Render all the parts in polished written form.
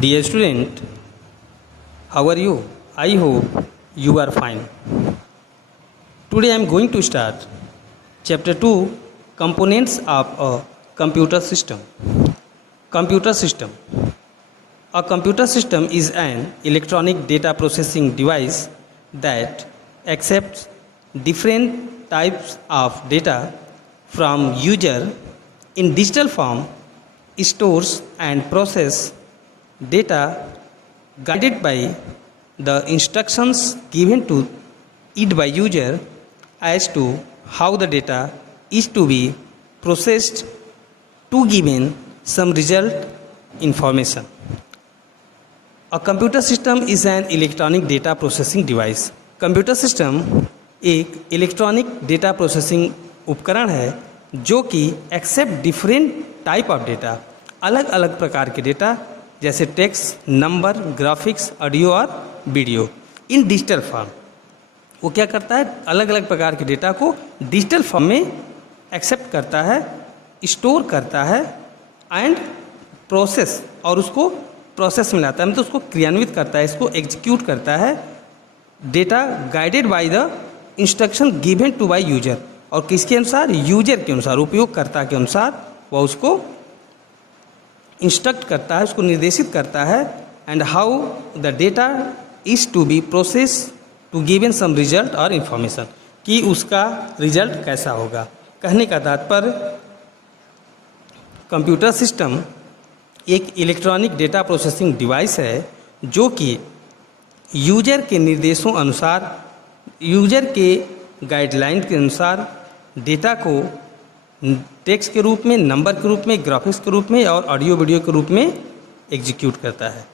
Dear student, how are you? I hope you are fine. Today I am going to start chapter 2, components of a computer system. Computer system. A computer system is an electronic data processing device that accepts different types of data from user in digital form, stores and process data guided by the instructions given to it by user as to how the data is to be processed to given some result information. A computer system is an electronic data processing device. Computer system एक electronic data processing उपकरण है जो कि accept different type of data, अलग अलग प्रकार के data जैसे टेक्स्ट, नंबर, ग्राफिक्स, ऑडियो और वीडियो इन डिजिटल फॉर्म। वो क्या करता है, अलग अलग प्रकार के डेटा को डिजिटल फॉर्म में एक्सेप्ट करता है, स्टोर करता है एंड प्रोसेस, और उसको प्रोसेस में लाता है, मतलब उसको क्रियान्वित करता है, इसको एग्जीक्यूट करता है। Data guided by the instruction given to by user, और किसके अनुसार, यूजर के अनुसार, उपयोगकर्ता के अनुसार वह उसको इंस्ट्रक्ट करता है, उसको निर्देशित करता है। And how the data is to be process to given some result और इंफॉर्मेशन, कि उसका रिजल्ट कैसा होगा। कहने का तात्पर्य, कंप्यूटर सिस्टम एक इलेक्ट्रॉनिक डेटा प्रोसेसिंग डिवाइस है जो कि यूजर के निर्देशों अनुसार, यूजर के गाइडलाइन के अनुसार डेटा को टेक्स्ट के रूप में, नंबर के रूप में, ग्राफिक्स के रूप में और ऑडियो वीडियो के रूप में एग्जीक्यूट करता है।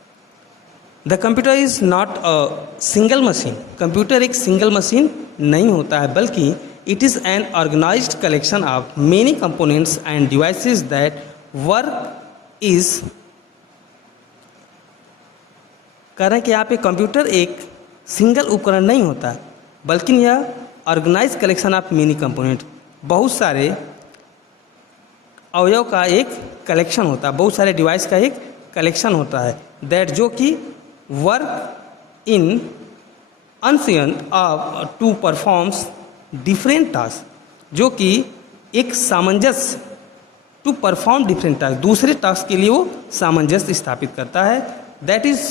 The computer is not a single machine. Computer एक सिंगल मशीन नहीं होता है, बल्कि it is an organised collection of many components and devices that work is. कह रहे हैं कि यहाँ पे कंप्यूटर एक सिंगल उपकरण नहीं होता, बल्कि यह organise collection of many component, बहुत सारे अवयव का एक कलेक्शन होता है, बहुत सारे डिवाइस का एक कलेक्शन होता है। दैट जो कि work in unison of to performs different task, जो कि एक सामंजस्य, टू परफॉर्म डिफरेंट टास्क, दूसरे टास्क के लिए वो सामंजस्य स्थापित करता है। That is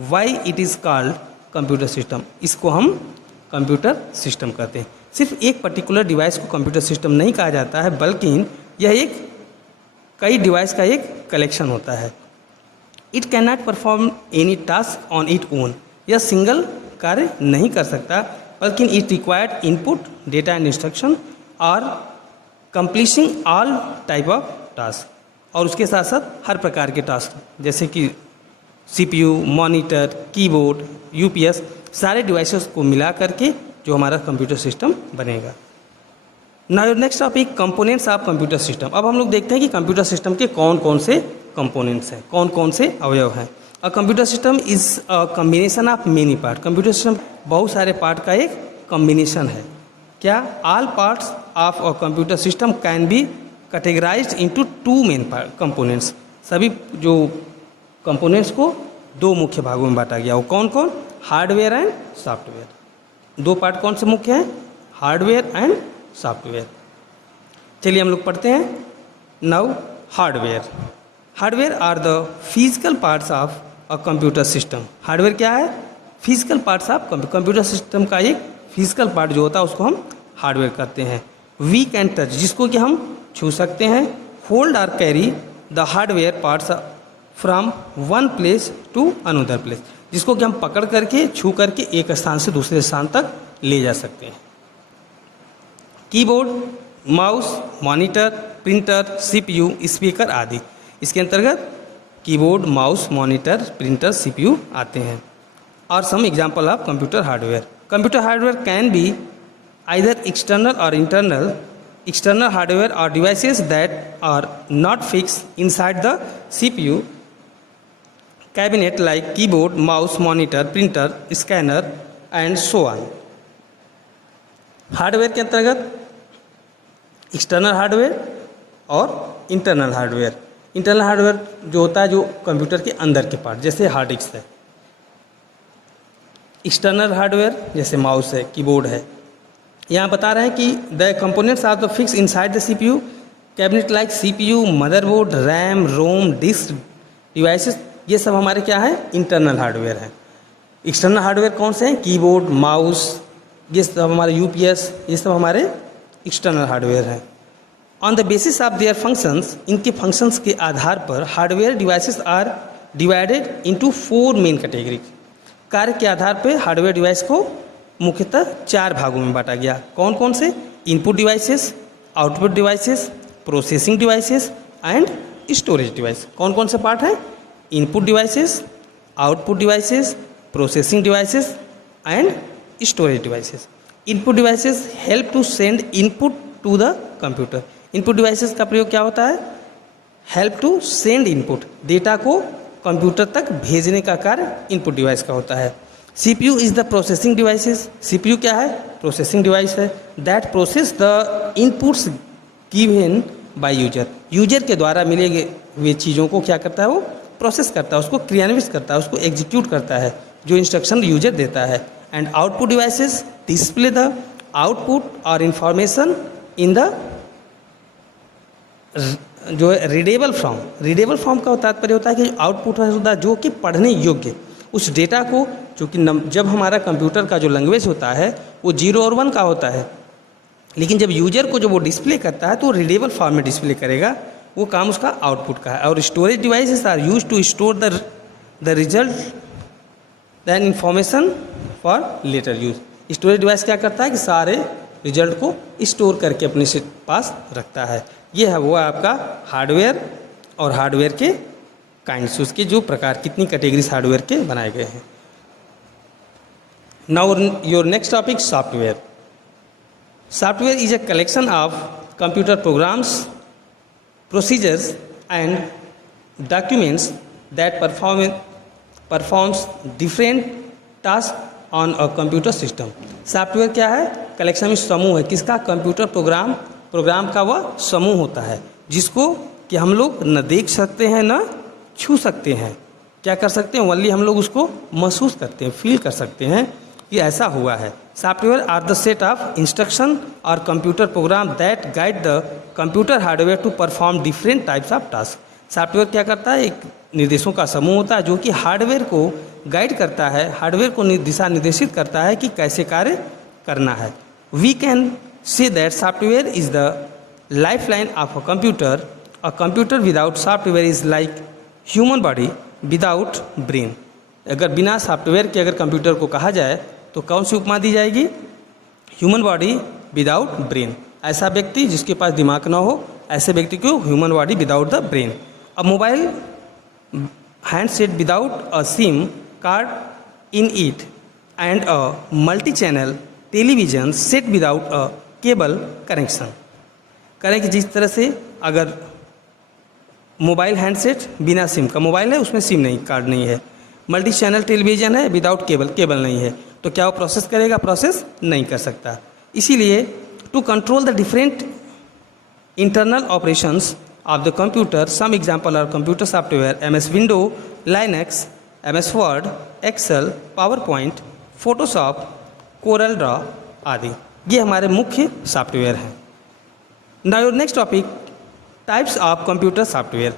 why it is called computer system. इसको हम कंप्यूटर सिस्टम कहते हैं। सिर्फ एक पर्टिकुलर डिवाइस को कंप्यूटर सिस्टम नहीं कहा जाता है, बल्कि यह एक कई डिवाइस का एक कलेक्शन होता है। It can not perform any task on it own. यह सिंगल कार्य नहीं कर सकता, बल्कि it required input, data and instruction और कंप्लीशिंग ऑल टाइप ऑफ टास्क, और उसके साथ साथ हर प्रकार के टास्क जैसे कि CPU, मॉनिटर, कीबोर्ड, UPS, सारे डिवाइसेस को मिला करके जो हमारा कंप्यूटर सिस्टम बनेगा। Now next topic, components of computer system. अब हम लोग देखते हैं कि कंप्यूटर सिस्टम के कौन कौन से कंपोनेंट्स हैं, कौन कौन से अवयव हैं। अ computer system is a combination of many part. Computer system बहुत सारे पार्ट का एक कम्बिनेशन है। क्या, all parts of a computer system can be categorised into two main components. सभी जो कंपोनेंट्स को दो मुख्य भागों में बांटा गया। वो कौन कौन, हार्डवेयर एंड सॉफ्टवेयर। दो पार्ट कौन से मुख्य हैं, हार्डवेयर एंड सॉफ्टवेयर। चलिए हम लोग पढ़ते हैं। Now hardware. Hardware are the physical parts of a computer system. Hardware क्या है, physical parts of computer system का एक फिजिकल पार्ट जो होता है उसको हम हार्डवेयर कहते हैं। वी कैन टच, जिसको कि हम छू सकते हैं। होल्ड और carry the hardware parts from one place to another place, जिसको कि हम पकड़ करके, छू करके एक स्थान से दूसरे स्थान तक ले जा सकते हैं। Keyboard, mouse, monitor, printer, CPU, speaker आदि, इसके अंतर्गत keyboard, mouse, monitor, printer, CPU आते हैं। और some example of computer hardware. Computer hardware can be either external और internal. External hardware are devices that are not fixed inside the CPU cabinet like keyboard, mouse, monitor, printer, scanner and so on। Hardware के अंतर्गत external hardware और internal hardware. Internal hardware जो होता है जो computer के अंदर के पार्ट, जैसे हार्ड डिस्क है। एक्सटर्नल हार्डवेयर जैसे माउस है, कीबोर्ड है। यहाँ बता रहे हैं कि the components are the fix inside the CPU cabinet like CPU, motherboard, RAM, ROM, disk, devices, ये सब हमारे क्या है, इंटरनल हार्डवेयर हैं। एक्सटर्नल हार्डवेयर कौन से हैं, कीबोर्ड, माउस, ये सब हमारे यूपीएस, ये सब हमारे एक्सटर्नल हार्डवेयर हैं। On the basis of their functions, इनके फंक्शंस के आधार पर hardware devices are divided into 4 main category. कार्य के आधार पर हार्डवेयर डिवाइस को मुख्यतः 4 भागों में बांटा गया। कौन कौन से, input devices, output devices, processing devices and storage device. कौन कौन से पार्ट हैं, input devices, output devices, processing devices and storage devices. Input devices help to send input to the computer. Input devices का प्रयोग क्या होता है, help to send input, data को कंप्यूटर तक भेजने का कार्य इनपुट डिवाइस का होता है। CPU is the processing devices. CPU क्या है, प्रोसेसिंग डिवाइस है। That process the inputs given by user. User के द्वारा मिले हुए चीज़ों को क्या करता है, वो प्रोसेस करता है, उसको क्रियान्वित करता है, उसको एग्जीक्यूट करता है, जो इंस्ट्रक्शन यूजर देता है। And output devices display the output और इंफॉर्मेशन इन द जो है रीडेबल फॉर्म। रीडेबल फॉर्म का तात्पर्य होता है कि आउटपुट होता है जो कि पढ़ने योग्य, उस डेटा को, जो कि जब हमारा कंप्यूटर का जो लैंग्वेज होता है वो 0 और 1 का होता है, लेकिन जब यूजर को जो वो डिस्प्ले करता है तो वो रीडेबल फॉर्म में डिस्प्ले करेगा, वो काम उसका आउटपुट का है। और storage devices are use to store the result then information for later use. Storage device क्या करता है कि सारे रिजल्ट को स्टोर करके अपने से पास रखता है। ये है वो आपका हार्डवेयर और हार्डवेयर के काइंड्स, उसके जो प्रकार, कितनी कैटेगरीज हार्डवेयर के बनाए गए हैं। Now your next topic, software. Software is a collection of computer programs, procedures and documents that performs different tasks on a computer system. Software क्या है, कलेक्शन में समूह है किसका, कंप्यूटर प्रोग्राम का वह समूह होता है जिसको कि हम लोग न देख सकते हैं न छू सकते हैं। क्या कर सकते हैं, ओनली हम लोग उसको महसूस करते हैं, फील कर सकते हैं कि ऐसा हुआ है। Software are the set of instruction और computer program that guide the computer hardware to perform different types of task. Software क्या करता है, एक निर्देशों का समूह होता है जो कि हार्डवेयर को गाइड करता है, हार्डवेयर को दिशा निर्देशित करता है कि कैसे कार्य करना है। We can say that software is the lifeline of a computer. A computer without software is like human body without brain. अगर बिना सॉफ्टवेयर के अगर कंप्यूटर को कहा जाए तो कौन सी उपमा दी जाएगी, ह्यूमन बॉडी विदाउट ब्रेन। ऐसा व्यक्ति जिसके पास दिमाग ना हो, ऐसे व्यक्ति को human body without the brain. A mobile handset without a SIM card in it and a multi channel television set without a cable connection. करें कि जिस तरह से अगर मोबाइल हैंडसेट बिना सिम का मोबाइल है, उसमें सिम नहीं, कार्ड नहीं है, मल्टी चैनल टेलीविज़न है विदाउट केबल नहीं है, तो क्या वो प्रोसेस करेगा, प्रोसेस नहीं कर सकता। इसीलिए to control the different internal operations of the computer, some example are computer software MS window, Linux, MS Word, Excel, PowerPoint, Photoshop, Corel Draw आदि, ये हमारे मुख्य सॉफ्टवेयर हैं। Now your next topic, types of computer software.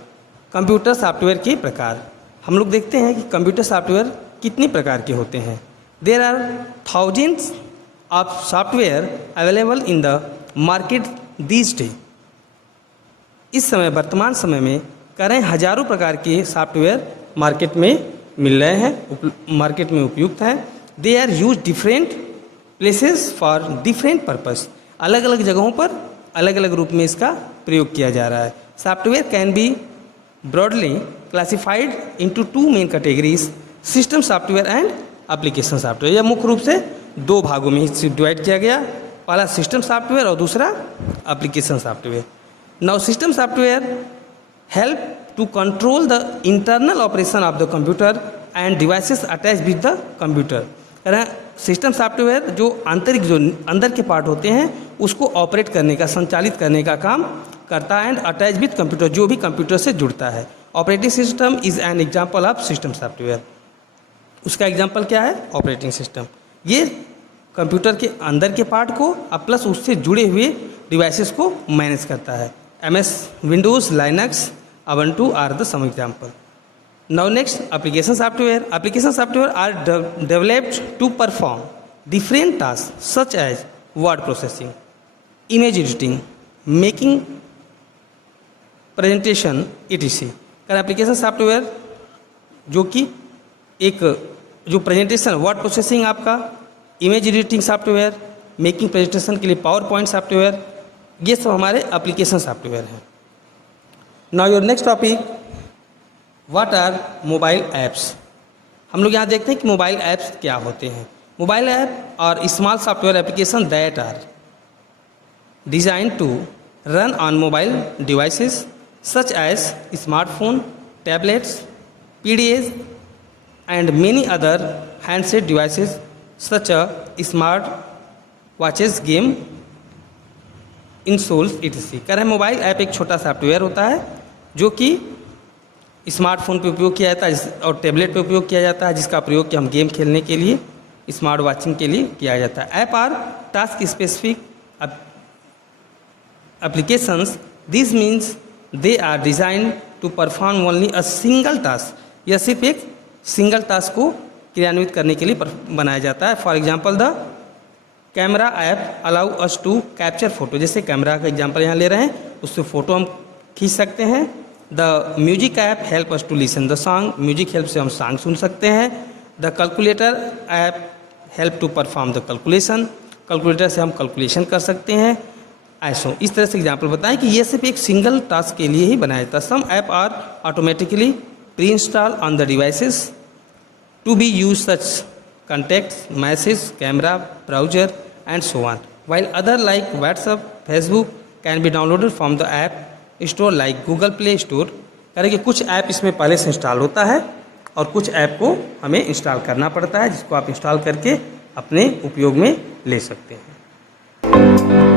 Computer software के प्रकार। हम लोग देखते हैं कि कंप्यूटर सॉफ्टवेयर कितने प्रकार के होते हैं। There are thousands of software available in the market these day. इस समय, वर्तमान समय में करें हजारों प्रकार के सॉफ्टवेयर मार्केट में मिल रहे हैं, मार्केट में उपयुक्त हैं। They are use different places for different purpose. अलग अलग जगहों पर अलग अलग रूप में इसका प्रयोग किया जा रहा है। Software can be broadly classified into 2 main categories, system software and application software. यह मुख्य रूप से 2 भागों में डिवाइड किया गया, पहला सिस्टम सॉफ्टवेयर और दूसरा application software. Now system software help to control the internal operation of the computer and devices attach with the computer. System software जो आंतरिक, जो अंदर के पार्ट होते हैं, उसको ऑपरेट करने का, संचालित करने का काम करता है एंड अटैच विथ कंप्यूटर, जो भी कंप्यूटर से जुड़ता है। Operating system is an example of system software. उसका एग्जाम्पल क्या है? Operating system. ये कंप्यूटर के अंदर के पार्ट को अब प्लस उससे जुड़े हुए डिवाइसेस को मैनेज करता है। MS Windows, Linux, Ubuntu are the some example. Now next, application software. Application software are developed to perform different task such as word processing, image editing, making presentation etc। Application software जो कि एक जो presentation, word processing आपका, image editing software, making presentation के लिए PowerPoint software, ये सब हमारे एप्लीकेशन सॉफ्टवेयर हैं। Now your next topic, what are mobile apps. हम लोग यहाँ देखते हैं कि मोबाइल ऐप्स क्या होते हैं। Mobile app are small software application that are design to run on mobile devices such as smartphone, tablets, PDAs and many other handset devices such as smart watches, game इंसोल्स etc। कह रहे हैं mobile app एक छोटा software होता है जो कि smartphone पे उपयोग किया जाता है और टैबलेट पे उपयोग किया जाता है, जिसका प्रयोग कि हम गेम खेलने के लिए, स्मार्ट वॉचिंग के लिए किया जाता है। App are task specific applications, this means they are design to perform only a single task. यह सिर्फ एक सिंगल टास्क को क्रियान्वित करने के लिए बनाया जाता है। For example, the camera app allow us to capture photo. जैसे कैमरा का एग्जाम्पल यहाँ ले रहे हैं, उससे फ़ोटो हम खींच सकते हैं। The music app help us to listen the song. Music help से हम सॉन्ग सुन सकते हैं। The calculator app help to perform the calculation. Calculator से हम कैलकुलेशन कर सकते हैं। ऐसो इस तरह से एग्जाम्पल बताएं कि ये सिर्फ एक सिंगल टास्क के लिए ही बनाया जाता है। Some app are automatically pre install on the devices to be used such contacts, message, camera, browser and so on, while other like WhatsApp, Facebook can be downloaded from the app store like Google Play Store। करें कि कुछ app इसमें पहले से install होता है और कुछ ऐप को हमें इंस्टॉल करना पड़ता है, जिसको आप इंस्टॉल करके अपने उपयोग में ले सकते हैं।